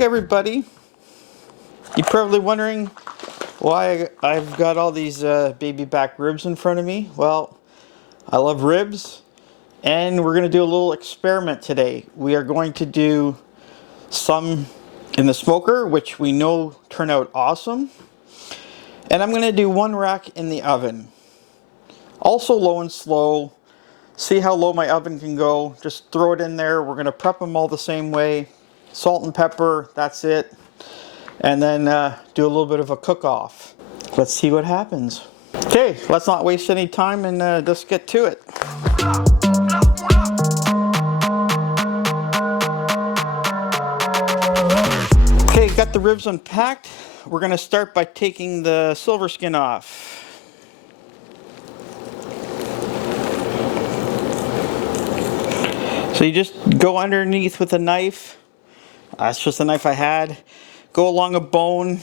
back, everybody. You're probably wondering why I've got all these baby back ribs in front of me. Well, I love ribs, and we're going to do a little experiment today. We are going to do some in the smoker, which we know turn out awesome. And I'm going to do one rack in the oven. Also low and slow. See how low my oven can go. Just throw it in there. We're going to prep them all the same way. Salt and pepper, that's it. And then do a little bit of a cook-off. Let's see what happens. Okay, let's not waste any time and just get to it. Okay, got the ribs unpacked. We're going to start by taking the silver skin off. So you just go underneath with a knife. That's just the knife I had. Go along a bone.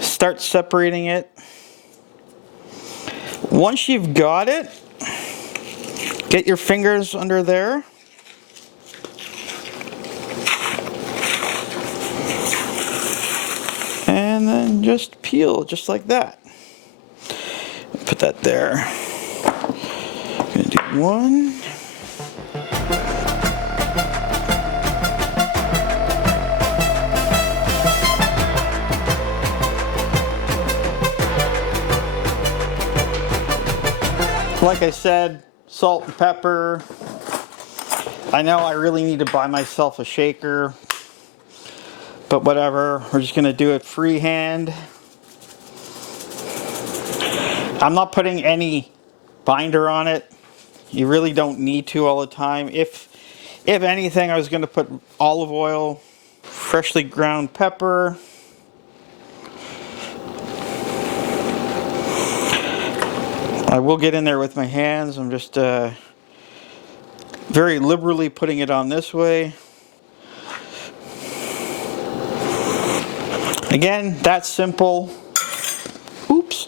Start separating it. Once you've got it, get your fingers under there. And then just peel, just like that. Put that there. I'm gonna do one. Like I said, salt and pepper. I know I really need to buy myself a shaker, but whatever, we're just gonna do it freehand. I'm not putting any binder on it. You really don't need to all the time. If anything, I was gonna put olive oil, freshly ground pepper, I will get in there with my hands. I'm just very liberally putting it on this way. Again, that's simple. Oops.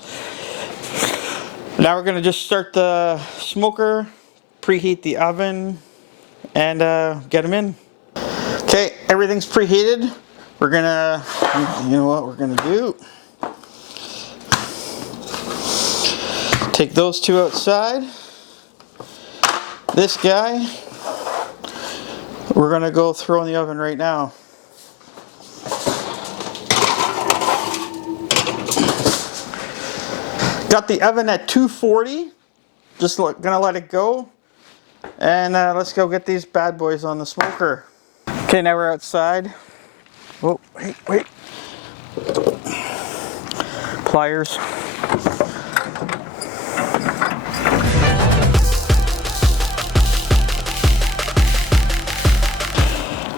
Now we're going to just start the smoker, preheat the oven, and get them in. Okay, everything's preheated. We're going to, you know what we're going to do? Take those two outside. This guy, we're going to go throw in the oven right now. Got the oven at 240. Just gonna let it go. And let's go get these bad boys on the smoker. Okay, now we're outside. Oh, wait. Pliers.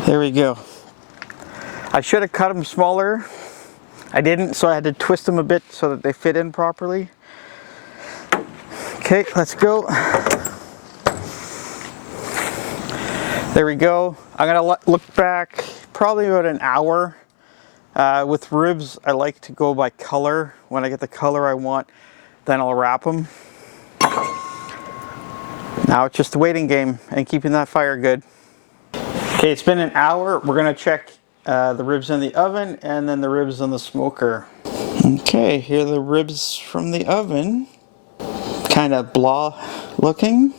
There we go. I should have cut them smaller. I didn't, so I had to twist them a bit so that they fit in properly. Okay, let's go. There we go. I'm gonna look back probably about an hour. With ribs, I like to go by color. When I get the color I want, then I'll wrap them. Now it's just a waiting game and keeping that fire good. Okay, it's been an hour. We're gonna check the ribs in the oven and then the ribs in the smoker. Okay, here are the ribs from the oven. Kind of blah looking.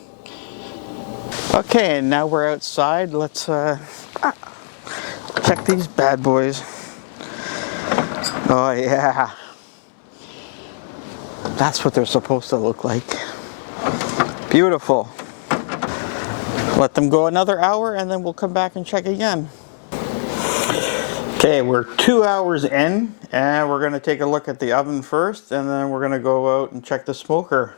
Okay, and now we're outside. Let's check these bad boys. Oh yeah. That's what they're supposed to look like. Beautiful. Let them go another hour and then we'll come back and check again. Okay, we're 2 hours in and we're gonna take a look at the oven first and then we're gonna go out and check the smoker.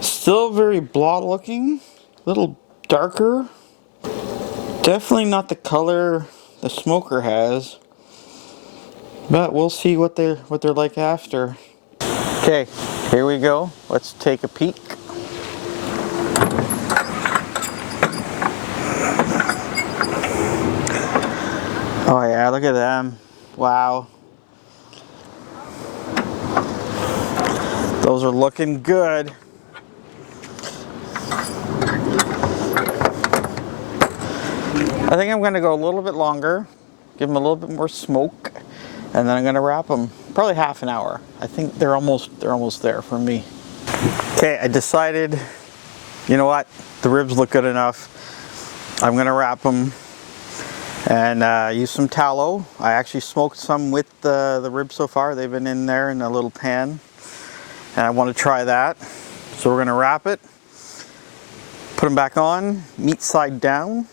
Still very blah looking, a little darker. Definitely not the color the smoker has, but we'll see what they're like after. Okay, here we go. Let's take a peek. Oh yeah, look at them. Wow. Those are looking good. I think I'm gonna go a little bit longer, give them a little bit more smoke, and then I'm gonna wrap them. Probably half an hour. I think they're almost there for me. Okay, I decided, you know what? The ribs look good enough. I'm gonna wrap them and use some tallow. I actually smoked some with the ribs so far. They've been in there in a little pan, and I want to try that. So we're gonna wrap it, put them back on, meat side down,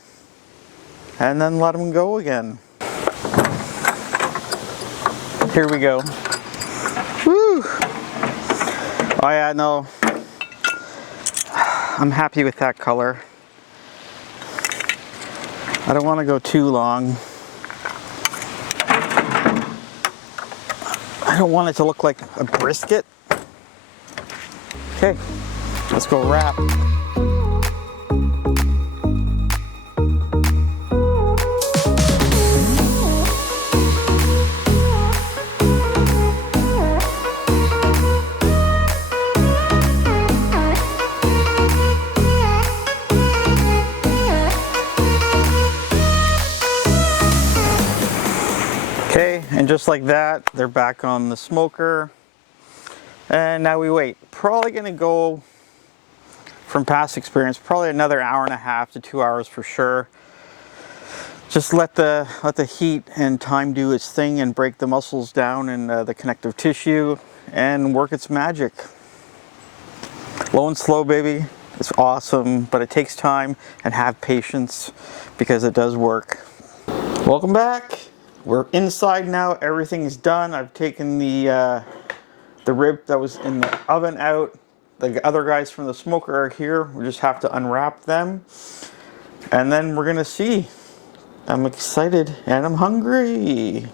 and then let them go again. Here we go. Woo! Oh yeah, no. I'm happy with that color. I don't want to go too long. I don't want it to look like a brisket. Okay, let's go wrap. Okay, and just like that, they're back on the smoker. And now we wait. Probably gonna go, from past experience, probably another hour and a half to 2 hours for sure. Just let the heat and time do its thing and break the muscles down and the connective tissue and work its magic. Low and slow, baby. It's awesome, but it takes time, and have patience because it does work. Welcome back. We're inside now. Everything's done. I've taken the rib that was in the oven out. The other guys from the smoker are here. We just have to unwrap them, and then we're gonna see. I'm excited and I'm hungry.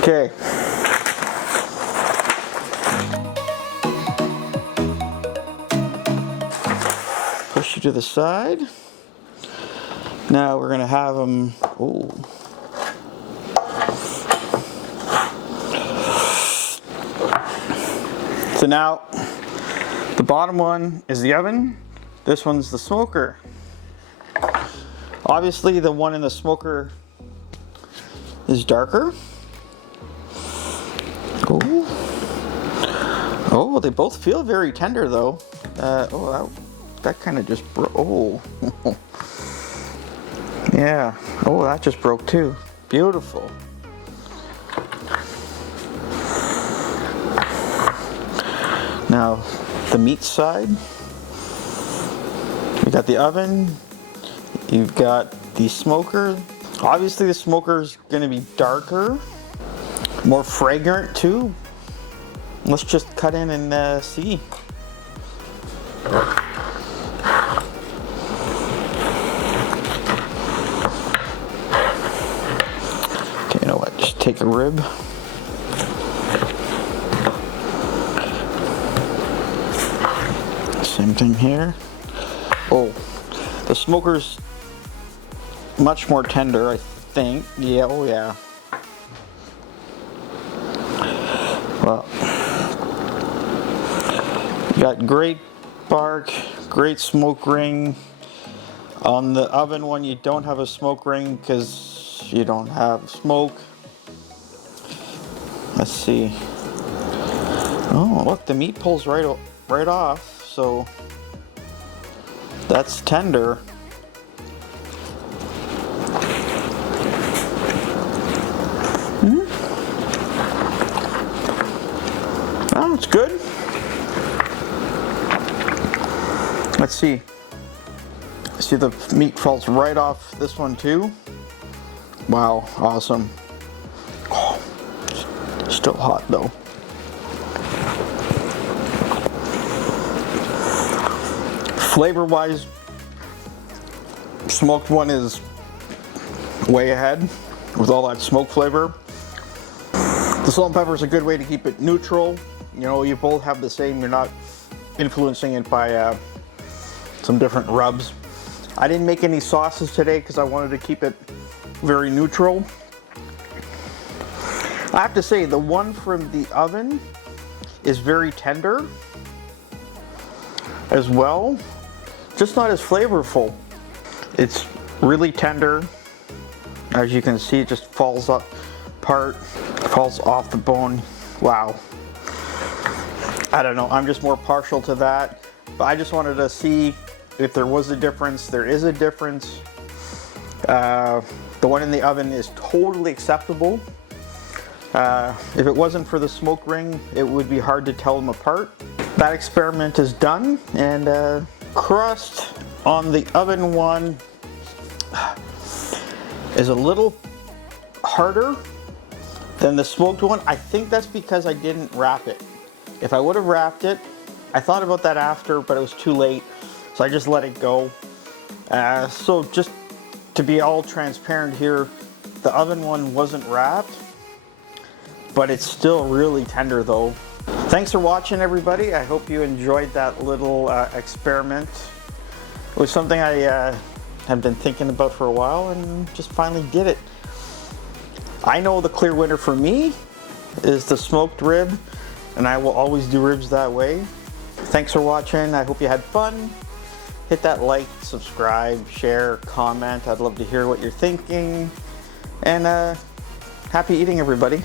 Okay. Push you to the side. Now we're gonna have them. Oh. So now, the bottom one is the oven, this one's the smoker. Obviously the one in the smoker is darker. Oh, they both feel very tender though. That kind of just broke. Oh, yeah. Oh, that just broke too. Beautiful. Now, the meat side, we got the oven, you've got the smoker. Obviously the smoker's gonna be darker, more fragrant too. Let's just cut in and see. Okay, you know what, just take a rib. Same thing here. Oh, the smoker's much more tender, I think. Yeah, oh yeah. Well, you got great bark, great smoke ring. On the oven one, you don't have a smoke ring because you don't have smoke. Let's see. Oh, look, the meat pulls right off. So that's tender. Oh, it's good. Let's see. See, the meat falls right off this one too. Wow, awesome. Oh, still hot though. Flavor-wise, smoked one is way ahead with all that smoke flavor. The salt and pepper is a good way to keep it neutral. You know, you both have the same, you're not influencing it by some different rubs. I didn't make any sauces today because I wanted to keep it very neutral. I have to say, the one from the oven is very tender as well. Just not as flavorful. It's really tender, As you can see, it just falls apart, falls off the bone. Wow. I don't know, I'm just more partial to that. But I just wanted to see if there was a difference. There is a difference. The one in the oven is totally acceptable. If it wasn't for the smoke ring, it would be hard to tell them apart. That experiment is done, and crust on the oven one is a little harder than the smoked one. I think that's because I didn't wrap it. If I would have wrapped it, I thought about that after, but it was too late, so I just let it go. So just to be all transparent here, the oven one wasn't wrapped, but it's still really tender though. Thanks for watching, everybody. I hope you enjoyed that little experiment. It was something I have been thinking about for a while and just finally did it. I know the clear winner for me is the smoked rib, and I will always do ribs that way. Thanks for watching. I hope you had fun. Hit that like, subscribe, share, comment. I'd love to hear what you're thinking. And happy eating, everybody.